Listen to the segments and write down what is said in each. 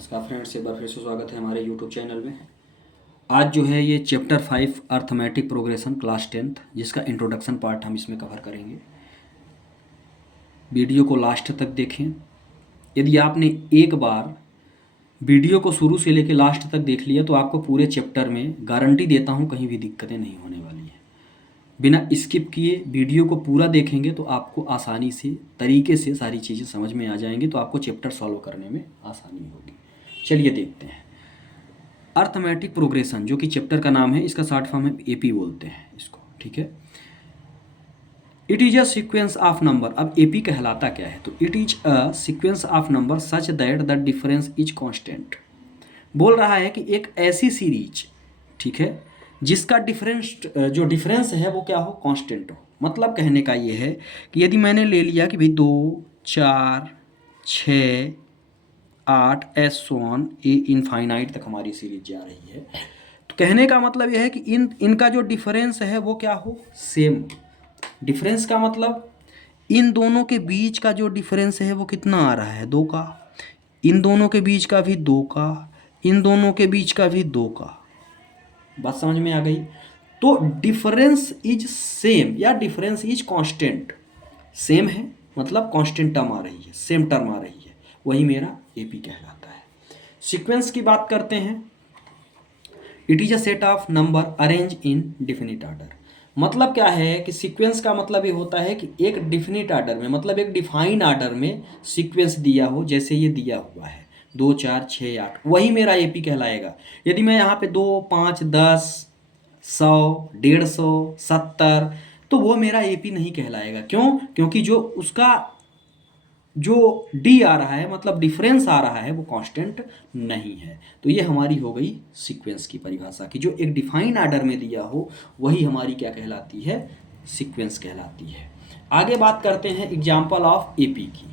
नमस्कार फ्रेंड्स, एक बार फिर से स्वागत है हमारे यूट्यूब चैनल में। आज जो है ये chapter 5 arithmetic progression class 10th जिसका इंट्रोडक्शन पार्ट हम इसमें कवर करेंगे। वीडियो को लास्ट तक देखें। यदि आपने एक बार वीडियो को शुरू से लेकर लास्ट तक देख लिया तो आपको पूरे चैप्टर में गारंटी देता हूँ कहीं भी दिक्कतें नहीं होने वाली हैं। बिना स्किप किए वीडियो को पूरा देखेंगे तो आपको आसानी से तरीके से सारी चीज़ें समझ में आ जाएंगी, तो आपको चैप्टर सॉल्व करने में आसानी होगी। चलिए देखते हैं। अर्थमेटिक प्रोग्रेशन जो कि चैप्टर का नाम है, इसका शॉर्ट फॉर्म है एपी बोलते हैं इसको, ठीक है। It is a sequence of number. अब एपी कहलाता क्या है, तो it is a sequence of number such that the difference is constant. बोल रहा है कि एक ऐसी सीरीज, ठीक है, जिसका जो डिफरेंस है वो क्या हो, कांस्टेंट हो। मतलब कहने का ये है कि यदि मैंने ले लिया कि भाई 2, 4, 6, 8 S1 ये इनफाइनाइट तक हमारी सीरीज जा रही है, तो कहने का मतलब यह है कि इनका जो डिफरेंस है वो क्या हो, सेम। डिफरेंस का मतलब इन दोनों के बीच का जो डिफरेंस है वो कितना आ रहा है, 2 का। इन दोनों के बीच का भी 2 का, इन दोनों के बीच का भी 2 का। बात समझ में आ गई। तो डिफरेंस इज सेम या डिफरेंस इज कांस्टेंट। सेम है मतलब कांस्टेंट टर्म आ रही है, सेम टर्म आ रही है, वही मेरा एपी कहलाता है। सीक्वेंस की बात करते हैं। It is a set of number arrange in definite order. मतलब क्या है कि सीक्वेंस का मतलब ये होता है कि एक डिफिनिट ऑर्डर में, मतलब एक डिफाइन ऑर्डर में सीक्वेंस दिया हो, जैसे ये दिया हुआ है 2, 4, 6, 8, वही मेरा एपी कहलाएगा। यदि मैं यहाँ पे 2, 5, 10, 100, 150, 70, तो वो मेरा एपी नहीं कहलाएगा। क्यों? क्योंकि जो उसका जो डी आ रहा है, मतलब डिफरेंस आ रहा है, वो कांस्टेंट नहीं है। तो ये हमारी हो गई सीक्वेंस की परिभाषा कि जो एक डिफाइन ऑर्डर में दिया हो वही हमारी क्या कहलाती है, सीक्वेंस कहलाती है। आगे बात करते हैं एग्जाम्पल ऑफ एपी की।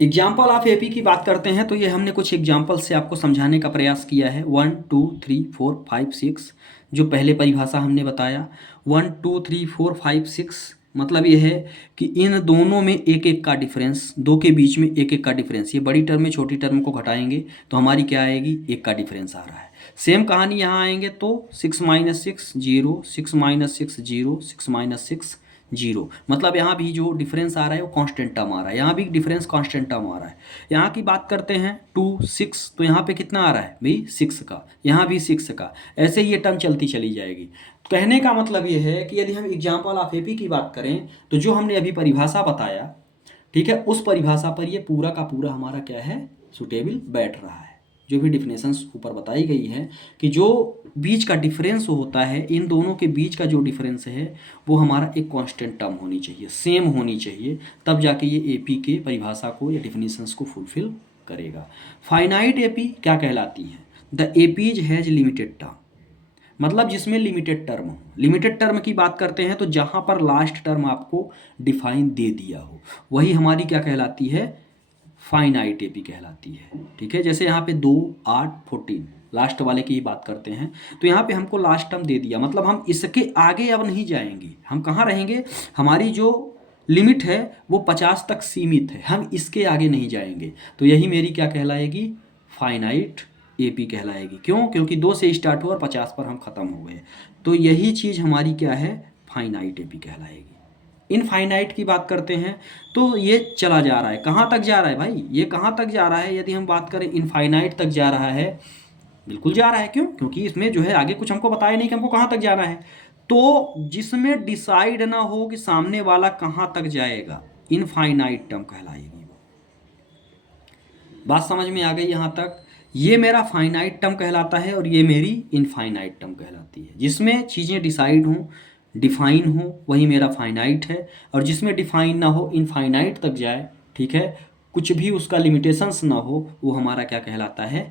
एग्जाम्पल ऑफ एपी की बात करते हैं तो ये हमने कुछ एग्जाम्पल से आपको समझाने का प्रयास किया है। 1, 2, 3, 4, 5, 6 जो पहले परिभाषा हमने बताया। 1, 2, 3, 4, 5, 6 मतलब ये है कि इन दोनों में एक एक का डिफरेंस, 2 के बीच में एक एक का डिफरेंस। ये बड़ी टर्म में छोटी टर्म को घटाएंगे तो हमारी क्या आएगी, 1 का डिफरेंस आ रहा है। सेम कहानी यहाँ आएंगे तो 6 - 6 0, 6 - 6 0, 6 - 6 0। मतलब यहाँ भी जो डिफरेंस आ रहा है वो कांस्टेंट टर्म आ रहा है, यहाँ भी डिफरेंस कांस्टेंट टर्म आ रहा है। यहाँ की बात करते हैं 2, 6, तो यहाँ पे कितना आ रहा है भाई, 6 का, यहाँ भी 6 का। ऐसे ही ये टर्म चलती चली जाएगी। कहने का मतलब ये है कि यदि हम एग्जाम्पल ऑफ एपी की बात करें तो जो हमने अभी परिभाषा बताया, ठीक है, उस परिभाषा पर ये पूरा का पूरा हमारा क्या है, सुटेबल बैठ रहा है। जो भी डिफिनेशंस ऊपर बताई गई है कि जो बीच का डिफरेंस होता है, इन दोनों के बीच का जो डिफरेंस है वो हमारा एक कांस्टेंट टर्म होनी चाहिए, सेम होनी चाहिए, तब जाके ये एपी के परिभाषा को या डिफिनेशंस को फुलफिल करेगा। फाइनाइट एपी क्या कहलाती है, the APs has limited term, मतलब जिसमें लिमिटेड टर्म हो। लिमिटेड टर्म की बात करते हैं तो जहाँ पर लास्ट टर्म आपको डिफाइन दे दिया हो, वही हमारी क्या कहलाती है, फाइनाइट एपी कहलाती है। ठीक है, जैसे यहाँ पे 2, 8, 14 लास्ट वाले की ही बात करते हैं तो यहाँ पे हमको लास्ट टर्म दे दिया, मतलब हम इसके आगे अब नहीं जाएंगे। हम कहाँ रहेंगे, हमारी जो लिमिट है वो 50 तक सीमित है, हम इसके आगे नहीं जाएंगे। तो यही मेरी क्या कहलाएगी, फाइनाइट एपी कहलाएगी। क्यों? क्योंकि 2 से स्टार्ट हुआ और 50 पर हम ख़त्म हो गए। तो यही चीज़ हमारी क्या है, फाइनाइट एपी कहलाएगी। इनफाइनाइट की बात करते हैं तो ये चला जा रहा है, कहाँ तक जा रहा है भाई, ये कहाँ तक जा रहा है, यदि हम बात करें इनफाइनाइट तक जा रहा है, बिल्कुल जा रहा है। क्यों? क्योंकि इसमें जो है आगे कुछ हमको बताया नहीं कि हमको कहाँ तक जाना है। तो जिसमें डिसाइड ना हो कि सामने वाला कहाँ तक जाएगा, इनफाइनाइट टर्म कहलाएगी। बात समझ में आ गई यहाँ तक। ये मेरा फाइनाइट टर्म कहलाता है और ये मेरी इनफाइनाइट टर्म कहलाती है। जिसमें चीज़ें डिसाइड हों, डिफाइन हो, वही मेरा फाइनाइट है। और जिसमें डिफाइन ना हो, इनफाइनाइट तक जाए, ठीक है, कुछ भी उसका लिमिटेशंस ना हो, वो हमारा क्या कहलाता है,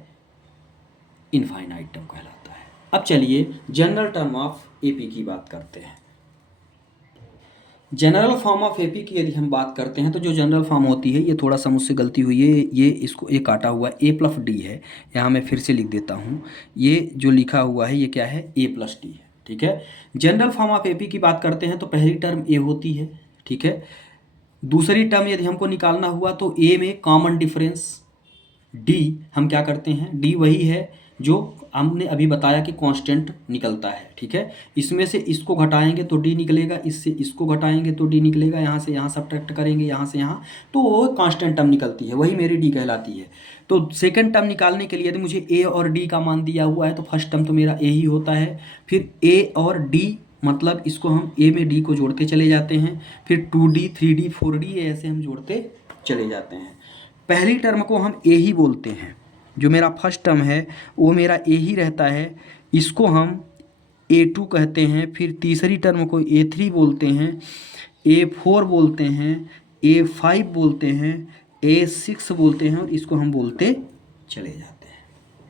इनफाइनाइट टर्म कहलाता है। अब चलिए जनरल टर्म ऑफ एपी की बात करते हैं। जनरल फॉर्म ऑफ एपी की यदि हम बात करते हैं तो जो जनरल फॉर्म होती है, ये थोड़ा सा मुझसे गलती हुई है, ये इसको ए काटा हुआ A+D है, यहाँ मैं फिर से लिख देता हूँ। ये जो लिखा हुआ है ये क्या है, A+D है। ठीक है, जनरल फॉर्म ऑफ एपी की बात करते हैं तो पहली टर्म ए होती है। ठीक है, दूसरी टर्म यदि हमको निकालना हुआ तो ए में कॉमन डिफरेंस, डी हम क्या करते हैं, डी वही है जो हमने अभी बताया कि कांस्टेंट निकलता है, ठीक है। इसमें से इसको घटाएंगे तो डी निकलेगा, इससे इसको घटाएंगे तो डी निकलेगा, यहाँ से यहाँ सब्ट्रैक्ट करेंगे, यहाँ से यहाँ, तो वो कांस्टेंट टर्म निकलती है, वही मेरी डी कहलाती है। तो सेकंड टर्म निकालने के लिए यदि मुझे ए और डी का मान दिया हुआ है तो फर्स्ट टर्म तो मेरा ए ही होता है, फिर ए और डी मतलब इसको हम ए में डी को जोड़ते चले जाते हैं, फिर 2D 3D 4D ऐसे हम जोड़ते चले जाते हैं। पहली टर्म को हम ए ही बोलते हैं, जो मेरा फर्स्ट टर्म है वो मेरा ए ही रहता है, इसको हम A2 कहते हैं। फिर तीसरी टर्म को A3 बोलते हैं, A4 बोलते हैं, A5 बोलते हैं, A6 बोलते हैं, और इसको हम बोलते चले जाते हैं।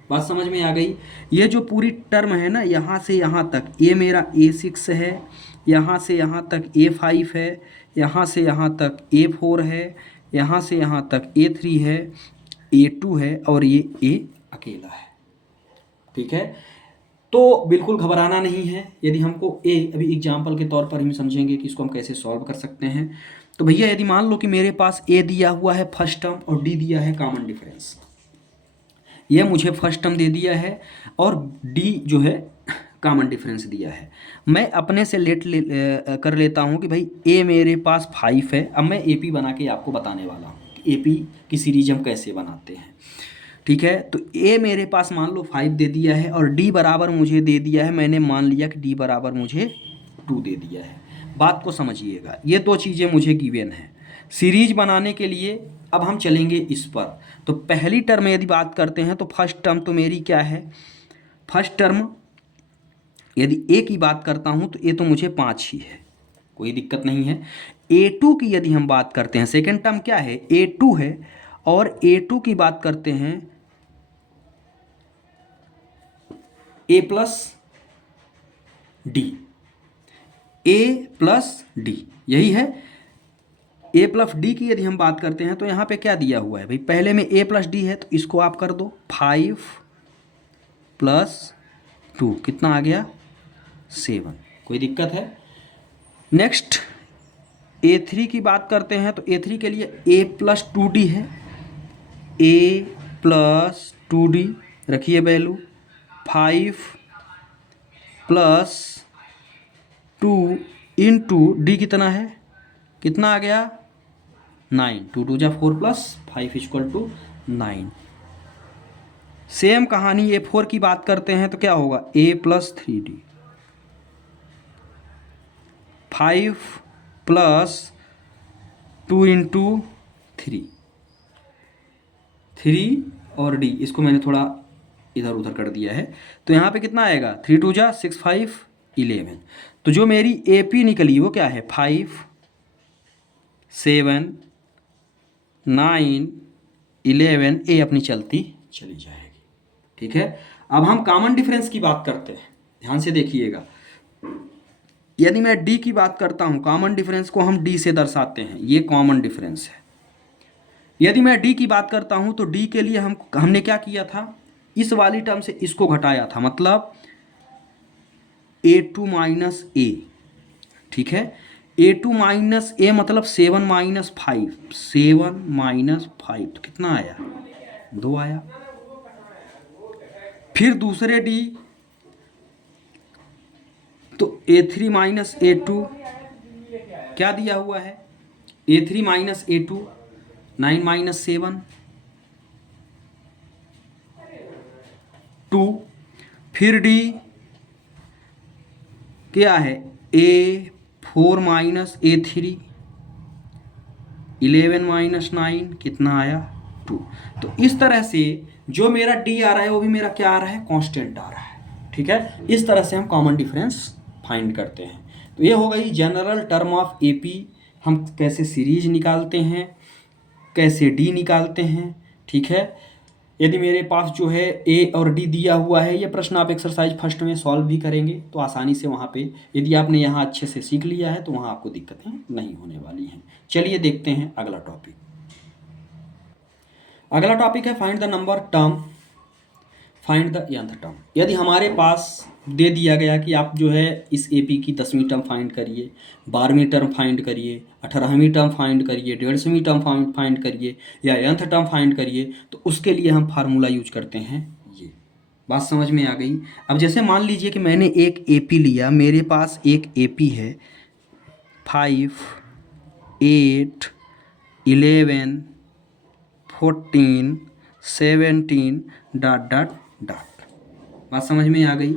बात समझ में आ गई। ये जो पूरी टर्म है ना, यहाँ से यहाँ तक ये मेरा A6 है, यहाँ से यहाँ तक A5 है, यहाँ से यहाँ तक A4 है, यहाँ से यहाँ तक A3 है, A2 है, और ये A अकेला है, ठीक है। तो बिल्कुल घबराना नहीं है। यदि हमको ए, अभी एग्जाम्पल के तौर पर हम समझेंगे कि इसको हम कैसे सॉल्व कर सकते हैं। तो भैया यदि मान लो कि मेरे पास ए दिया हुआ है फर्स्ट टर्म और डी दिया है कॉमन डिफरेंस, ये मुझे फर्स्ट टर्म दे दिया है और डी जो है कॉमन डिफरेंस दिया है। मैं अपने से कर लेता हूँ कि भाई ए मेरे पास 5 है। अब मैं एपी बना के आपको बताने वाला हूँ कि एपी की सीरीज हम कैसे बनाते हैं, ठीक है। तो ए मेरे पास मान लो 5 दे दिया है और डी बराबर मुझे दे दिया है, मैंने मान लिया कि डी बराबर मुझे 2 दे दिया है। बात को समझिएगा, ये दो चीज़ें मुझे गिवन है। सीरीज बनाने के लिए अब हम चलेंगे इस पर। तो पहली टर्म यदि बात करते हैं तो फर्स्ट टर्म तो मेरी क्या है, फर्स्ट टर्म यदि ए की बात करता हूँ तो ए तो मुझे 5 ही है, कोई दिक्कत नहीं है। A2 की यदि हम बात करते हैं, सेकेंड टर्म क्या है, A2 है, और A2 की बात करते हैं A plus D, A plus D यही है। A प्लस डी की यदि हम बात करते हैं तो यहाँ पे क्या दिया हुआ है भाई, पहले में A प्लस डी है तो इसको आप कर दो 5 + 2 कितना आ गया 7, कोई दिक्कत है। नेक्स्ट A3 की बात करते हैं तो A3 के लिए A प्लस 2D है, A प्लस 2D रखिए वैल्यू, 5 + 2 × D कितना है, कितना आ गया 9, 2 2 जा 4 + 5 = 9। सेम कहानी A4 की बात करते हैं तो क्या होगा A + 3D, 5 + 2 × 3 और D, इसको मैंने थोड़ा इधर उधर कर दिया है। तो यहाँ पे कितना आएगा 3 2 जा 6 5 11। तो जो मेरी AP निकली वो क्या है 5 7 9 11, ए अपनी चलती चली जाएगी, ठीक है। अब हम कॉमन डिफरेंस की बात करते हैं, ध्यान से देखिएगा। यदि मैं डी की बात करता हूँ, कॉमन डिफरेंस को हम डी से दर्शाते हैं, ये कॉमन डिफरेंस है। यदि मैं डी की बात करता हूँ तो डी के लिए हमने क्या किया था, इस वाली टर्म से इसको घटाया था, मतलब A2 - A, ठीक है। A2 - A मतलब 7 - 5, 7 - 5 तो कितना आया 2 आया। फिर दूसरे डी तो A3 - A2 क्या दिया हुआ है, A3 - A2 9 - 7 2। फिर डी क्या है A4 - A3 11 - 9 कितना आया 2। तो इस तरह से जो मेरा डी आ रहा है वो भी मेरा क्या आ रहा है कांस्टेंट आ रहा है, ठीक है। इस तरह से हम कॉमन डिफरेंस फाइंड करते हैं। तो ये हो गई जनरल टर्म ऑफ एपी, हम कैसे सीरीज निकालते हैं, कैसे डी निकालते हैं, ठीक है। यदि मेरे पास जो है ए और डी दिया हुआ है, ये प्रश्न आप एक्सरसाइज फर्स्ट में सॉल्व भी करेंगे तो आसानी से वहाँ पे, यदि आपने यहाँ अच्छे से सीख लिया है तो वहाँ आपको दिक्कतें नहीं होने वाली हैं। चलिए देखते हैं अगला टॉपिक। अगला टॉपिक है find the number term, find the nth term. यदि हमारे पास दे दिया गया कि आप जो है इस एपी की 10वीं टर्म फाइंड करिए, 12वीं टर्म फाइंड करिए, 18वीं टर्म फाइंड करिए, 150वीं टर्म फाइंड करिए या nth टर्म फाइंड करिए, तो उसके लिए हम फार्मूला यूज करते हैं ये। बात समझ में आ गई। अब जैसे मान लीजिए कि मैंने एक एपी लिया, मेरे पास एक एपी है 5, 8, 11, 14, 17 डॉट डॉट डॉट। बात समझ में आ गई।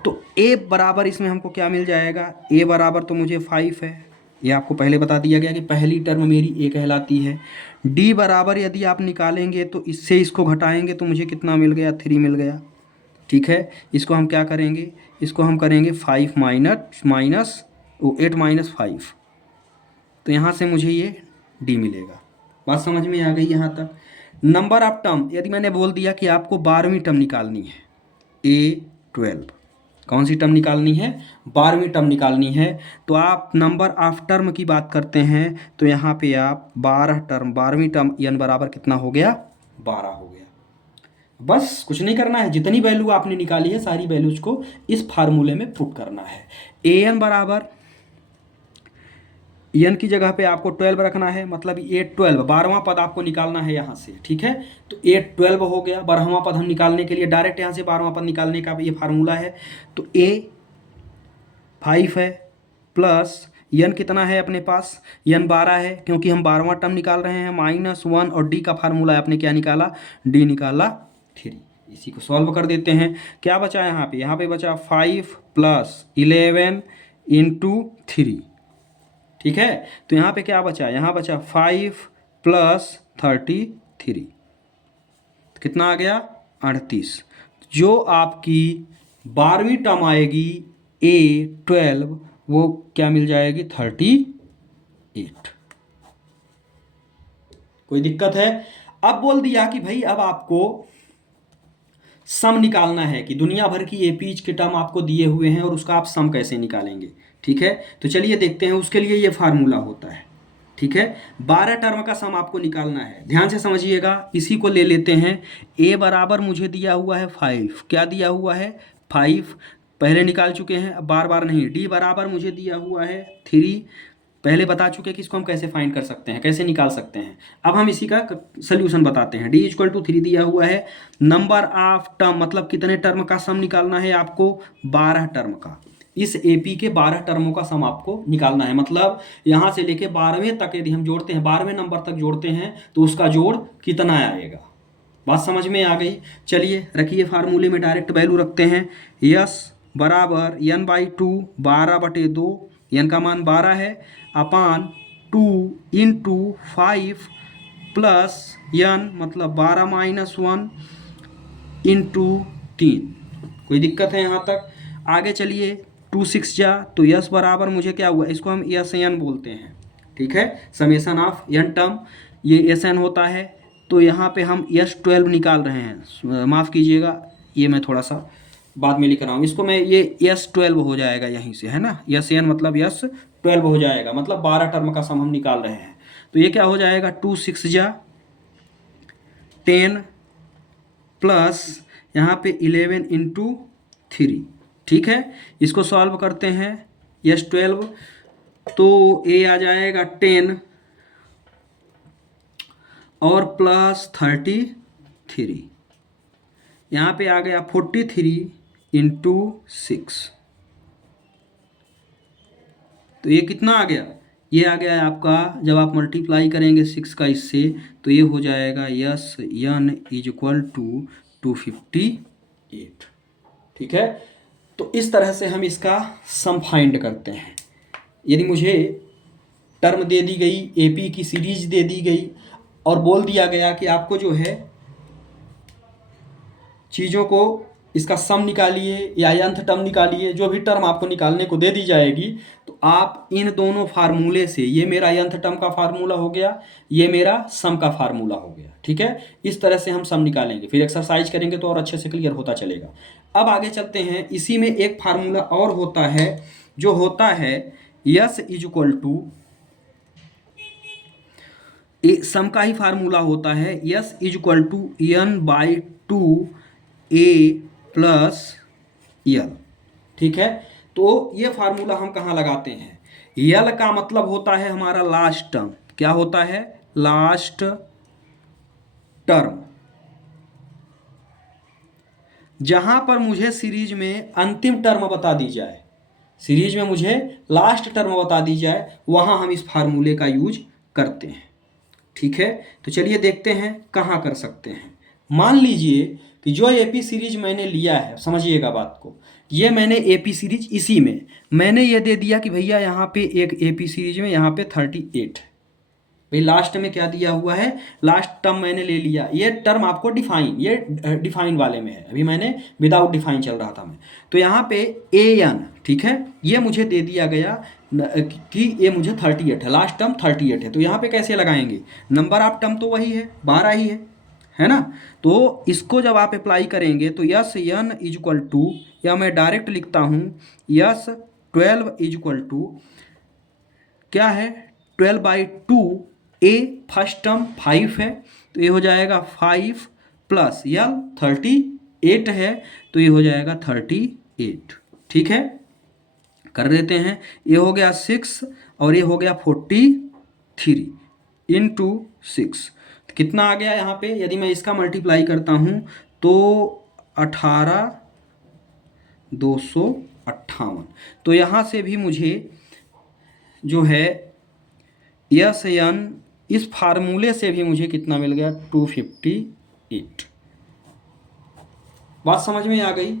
तो a बराबर इसमें हमको क्या मिल जाएगा, a बराबर तो मुझे 5 है, ये आपको पहले बता दिया गया कि पहली टर्म मेरी a कहलाती है। d बराबर यदि आप निकालेंगे तो इससे इसको घटाएंगे तो मुझे कितना मिल गया, 3 मिल गया। ठीक है, इसको हम क्या करेंगे, इसको हम करेंगे 5 माइनस 8 माइनस 5, तो यहाँ से मुझे ये d मिलेगा। बात समझ में आ गई यहाँ तक। नंबर ऑफ टर्म, यदि मैंने बोल दिया कि आपको 12वीं टर्म निकालनी है, A12, कौन सी टर्म निकालनी है, 12वीं टर्म निकालनी है, तो आप नंबर ऑफ टर्म की बात करते हैं तो यहाँ पे आप 12 टर्म, 12वीं टर्म n बराबर कितना हो गया, 12 हो गया। बस कुछ नहीं करना है, जितनी वैल्यू आपने निकाली है सारी वैल्यूज को इस फार्मूले में पुट करना है। an बराबर n की जगह पे आपको 12 रखना है, मतलब ये 12, 12वां पद आपको निकालना है यहाँ से। ठीक है, तो ये 12 हो गया। 12वां पद हम निकालने के लिए डायरेक्ट यहाँ से 12वां पद निकालने का ये फार्मूला है। तो a 5 है प्लस n कितना है अपने पास, n 12 है, क्योंकि हम 12वां टर्म निकाल रहे हैं, -1 और d का फार्मूला आपने क्या निकाला, d निकाला 3। इसी को सॉल्व कर देते हैं। क्या बचा यहाँ पे बचा 5 प्लस 11 इंटू 3। ठीक है, तो यहाँ पे क्या बचा, यहाँ बचा 5 प्लस 33, तो कितना आ गया, 38। जो आपकी 12वीं टर्म आएगी A12, वो क्या मिल जाएगी, 38। कोई दिक्कत है। अब बोल दिया कि भाई अब आपको सम निकालना है, कि दुनिया भर की एपीज के टर्म आपको दिए हुए हैं और उसका आप सम कैसे निकालेंगे। ठीक है, तो चलिए देखते हैं, उसके लिए ये फार्मूला होता है। ठीक है, 12 टर्म का सम आपको निकालना है, ध्यान से समझिएगा। इसी को ले लेते हैं। a बराबर मुझे दिया हुआ है 5, क्या दिया हुआ है, 5 पहले निकाल चुके हैं, अब बार बार नहीं। d बराबर मुझे दिया हुआ है 3, पहले बता चुके कि इसको हम कैसे फाइंड कर सकते हैं, कैसे निकाल सकते हैं। अब हम इसी का सोल्यूशन बताते हैं। d = 3 दिया हुआ है। नंबर ऑफ टर्म मतलब कितने टर्म का सम निकालना है आपको, 12 टर्म का। इस एपी के 12 टर्मों का सम आपको निकालना है, मतलब यहाँ से लेके 12वें तक यदि हम जोड़ते हैं, 12वें नंबर तक जोड़ते हैं तो उसका जोड़ कितना आएगा। बात समझ में आ गई। चलिए रखिए, फार्मूले में डायरेक्ट वैल्यू रखते हैं। यस बराबर n/2, 12/2, n का मान 12 है, अपान 2 इंटू 5 प्लस n मतलब 12 माइनस 1 इंटू 3। कोई दिक्कत है यहाँ तक। आगे चलिए, 2 6 जा तो यस बराबर मुझे क्या हुआ, इसको हम एस एन बोलते हैं। ठीक है, समेसन ऑफ n टर्म, ये एस एन होता है। तो यहाँ पे हम S12 निकाल रहे हैं, माफ़ कीजिएगा ये मैं थोड़ा सा बाद में लिख रहा हूँ, इसको मैं ये S12 हो जाएगा यहीं से, है ना, SN मतलब S12 हो जाएगा, मतलब 12 टर्म का सम हम निकाल रहे हैं। तो ये क्या हो जाएगा, 2 6 जा 10 प्लस यहाँ पे 11 इंटू 3। ठीक है, इसको सॉल्व करते हैं। S12 तो a आ जाएगा 10 और प्लस 33, यहाँ पे आ गया 43 इंटू 6। तो ये कितना आ गया, ये आ गया आपका, जब आप मल्टीप्लाई करेंगे 6 का इससे तो ये हो जाएगा यस n = 258। ठीक है, तो इस तरह से हम इसका सम फाइंड करते हैं। यदि मुझे टर्म दे दी गई, एपी की सीरीज दे दी गई और बोल दिया गया कि आपको जो है चीज़ों को इसका सम निकालिए या nth टर्म निकालिए, जो भी टर्म आपको निकालने को दे दी जाएगी, तो आप इन दोनों फार्मूले से, ये मेरा nth टर्म का फार्मूला हो गया, ये मेरा सम का फार्मूला हो गया। ठीक है, इस तरह से हम सम निकालेंगे, फिर एक्सरसाइज करेंगे तो और अच्छे से क्लियर होता चलेगा। अब आगे चलते हैं। इसी में एक फार्मूला और होता है, जो होता है यस = सम का ही फार्मूला होता है, यस = n/2 a प्लस यल। ठीक है, तो ये फार्मूला हम कहाँ लगाते हैं? यल का मतलब होता है हमारा लास्ट टर्म। क्या होता है? Last term. जहां पर मुझे सीरीज में अंतिम टर्म बता दी जाए, सीरीज में मुझे लास्ट टर्म बता दी जाए, वहां हम इस फार्मूले का यूज करते हैं। ठीक है, तो चलिए देखते हैं कहाँ कर सकते हैं। मान लीजिए कि जो एपी सीरीज मैंने लिया है, समझिएगा बात को, ये मैंने एपी सीरीज इसी में मैंने ये दे दिया कि भैया यहाँ पे एक एपी सीरीज में यहाँ पे 38 है। भाई लास्ट में क्या दिया हुआ है? लास्ट टर्म मैंने ले लिया। ये टर्म आपको डिफाइन, ये डिफाइन वाले में है, अभी मैंने विदाउट डिफाइन चल रहा था मैं। तो यहाँ पे ए एन, ठीक है, ये मुझे दे दिया गया कि ये मुझे 38 है, लास्ट टर्म 38 है। तो यहाँ पे कैसे लगाएंगे? नंबर ऑफ टर्म तो वही है, 12 ही है ना। तो इसको जब आप अप्लाई करेंगे तो yes N is equal to, या मैं डायरेक्ट लिखता हूँ यस 12 इज इक्वल टू क्या है? 12/2। ए फर्स्ट टर्म 5 है तो ये हो जाएगा 5 प्लस यल 38 है तो ये हो जाएगा 38। ठीक है, कर देते हैं। ये हो गया 6 और ये हो गया 43 इंटू 6। कितना आ गया यहाँ पे? यदि मैं इसका मल्टीप्लाई करता हूँ तो 18,258। तो यहाँ से भी मुझे जो है यस एन, इस फार्मूले से भी मुझे कितना मिल गया? 258। बात समझ में आ गई?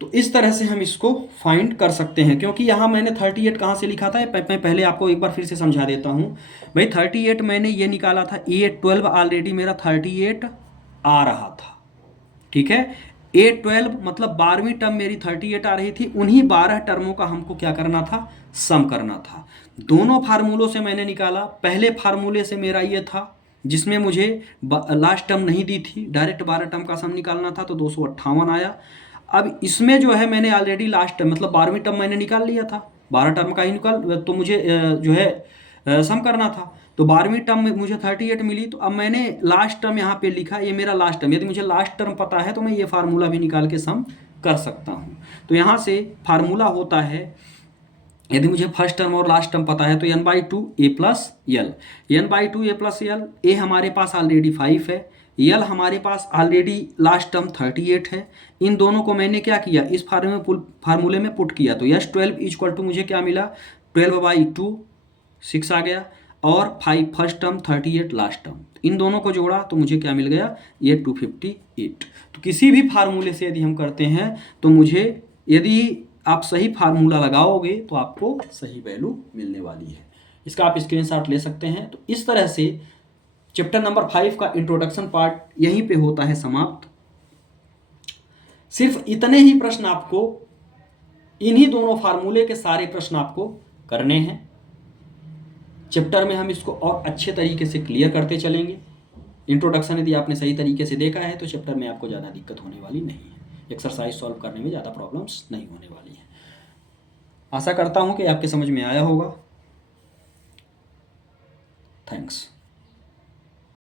तो इस तरह से हम इसको फाइंड कर सकते हैं, क्योंकि यहाँ मैंने 38 कहाँ से लिखा था, मैं पहले आपको एक बार फिर से समझा देता हूँ। भाई 38 मैंने ये निकाला था, ये 12 ऑलरेडी मेरा 38 आ रहा था। ठीक है, A12 मतलब 12वीं टर्म मेरी 38 आ रही थी, उन्हीं 12 टर्मों का हमको क्या करना था? सम करना था। दोनों फार्मूलों से मैंने निकाला। पहले फार्मूले से मेरा ये था जिसमें मुझे लास्ट टर्म नहीं दी थी, डायरेक्ट 12 टर्म का सम निकालना था, तो 258 आया। अब इसमें जो है मैंने ऑलरेडी लास्ट टर्म मतलब 12वीं टर्म मैंने निकाल लिया था, 12 टर्म का ही निकाल, तो मुझे जो है सम करना था। तो 12वीं टर्म में मुझे 38 मिली, तो अब मैंने लास्ट टर्म यहाँ पे लिखा, ये मेरा लास्ट टर्म। यदि मुझे लास्ट टर्म पता है तो मैं ये फार्मूला भी निकाल के सम कर सकता हूँ। तो यहाँ से फार्मूला होता है, यदि मुझे फर्स्ट टर्म और लास्ट टर्म पता है तो n/2 a plus L. n/2 a plus L, ए हमारे पास ऑलरेडी 5 है, यल हमारे पास ऑलरेडी लास्ट टर्म 38 है। इन दोनों को मैंने क्या किया? इस फार्मूले में पुट किया। तो यस 12 इज इक्वल टू मुझे क्या मिला? 12/2 6 आ गया, और 5 फर्स्ट टर्म 38 लास्ट टर्म। इन दोनों को जोड़ा तो मुझे क्या मिल गया? ये 258। तो किसी भी फार्मूले से यदि हम करते हैं तो मुझे, यदि आप सही फार्मूला लगाओगे तो आपको सही वैल्यू मिलने वाली है। इसका आप स्क्रीनशॉट ले सकते हैं। तो इस तरह से चैप्टर नंबर 5 का इंट्रोडक्शन पार्ट यहीं पे होता है समाप्त। सिर्फ इतने ही प्रश्न आपको, इन्हीं दोनों फार्मूले के सारे प्रश्न आपको करने हैं। चैप्टर में हम इसको और अच्छे तरीके से क्लियर करते चलेंगे। इंट्रोडक्शन यदि आपने सही तरीके से देखा है तो चैप्टर में आपको ज़्यादा दिक्कत होने वाली नहीं है, एक्सरसाइज सॉल्व करने में ज़्यादा प्रॉब्लम्स नहीं होने वाली है। आशा करता हूँ कि आपके समझ में आया होगा।